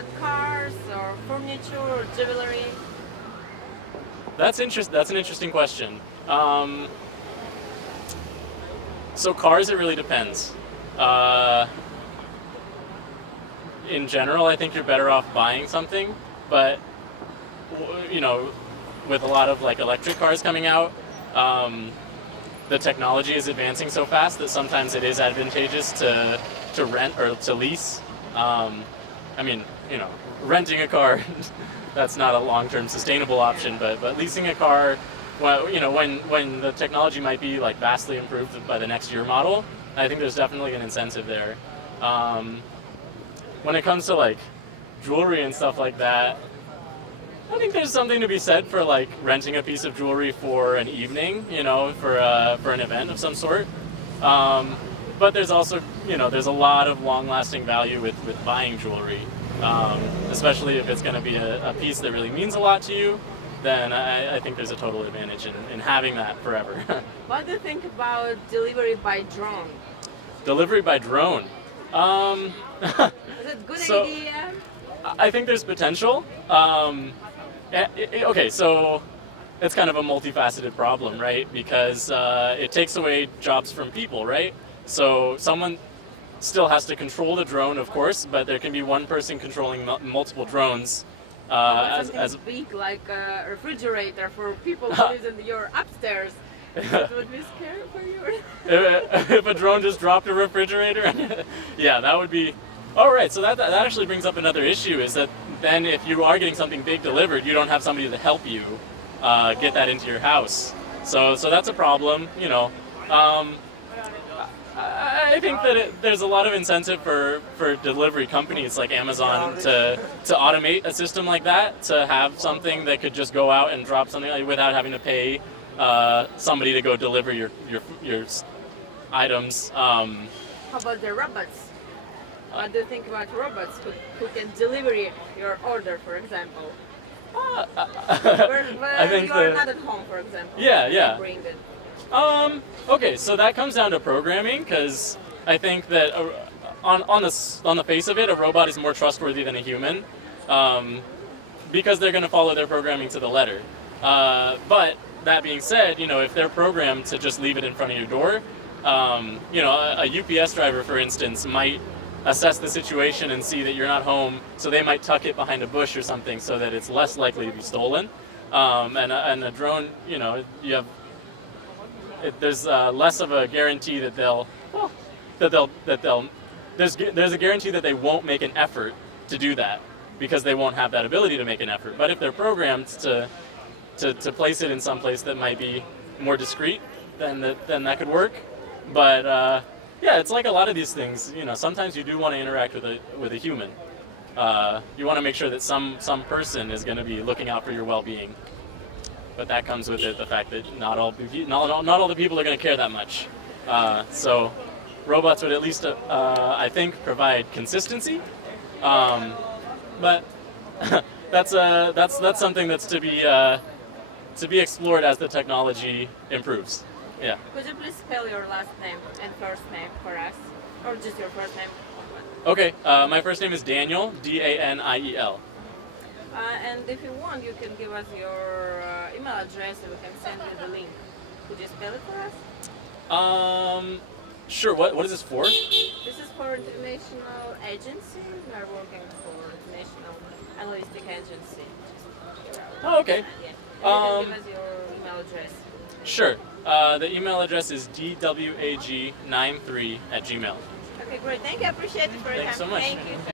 about cars or furniture or jewelry? That's an interesting question. So cars, it really depends. In general, I think you're better off buying something, but you know, with a lot of like electric cars coming out, the technology is advancing so fast that sometimes it is advantageous to rent or to lease. I mean, you know, renting a car, that's not a long-term sustainable option, but leasing a car, well, you know, when the technology might be like vastly improved by the next year model, I think there's definitely an incentive there. When it comes to like jewelry and stuff like that, I think there's something to be said for like renting a piece of jewelry for an evening, you know, for an event of some sort. But there's also, you know, there's a lot of long-lasting value with buying jewelry, especially if it's going to be a piece that really means a lot to you. Then I think there's a total advantage in having that forever. What do you think about delivery by drone? Delivery by drone. Is it a good idea? I think there's potential. Okay, so it's kind of a multifaceted problem, right? Because it takes away jobs from people, right? So someone still has to control the drone, of course, but there can be one person controlling multiple drones. As big, like a refrigerator for people who live in your upstairs. It would be scary for you. If a drone just dropped a refrigerator, yeah, that would be. All right, so that actually brings up another issue, is that then if you are getting something big delivered, you don't have somebody to help you get that into your house. So that's a problem, you know. I think that there's a lot of incentive for delivery companies like Amazon to automate a system like that, to have something that could just go out and drop something like, without having to pay somebody to go deliver your items. How about the robots? What do you think about robots who can deliver your order, for example? I think you are not at home, for example. Yeah. Bring it. Okay, so that comes down to programming, because I think that on the face of it, a robot is more trustworthy than a human, because they're going to follow their programming to the letter. But that being said, you know, if they're programmed to just leave it in front of your door, you know, a UPS driver, for instance, might assess the situation and see that you're not home, so they might tuck it behind a bush or something so that it's less likely to be stolen. And a drone, you know, there's less of a guarantee that there's a guarantee that they won't make an effort to do that, because they won't have that ability to make an effort. But if they're programmed to place it in some place that might be more discreet, then that could work. But yeah, it's like a lot of these things. You know, sometimes you do want to interact with a human. You want to make sure that some person is going to be looking out for your well-being. But that comes with it the fact that not all the people are going to care that much. So robots would at least, I think, provide consistency. But that's something that's to be explored as the technology improves. Yeah. Could you please spell your last name and first name for us, or just your first name? Okay. My first name is Daniel, Daniel. And if you want, you can give us your email address and we can send you the link. Could you spell it for us? Sure. What is this for? This is for international agency. We are working for international analytic agency. Oh, okay. Yeah. You can give us your email address. Sure. The email address is dwag93@gmail.com. Okay, great. Thank you. I appreciate it for your time. Thanks so much. Thank you.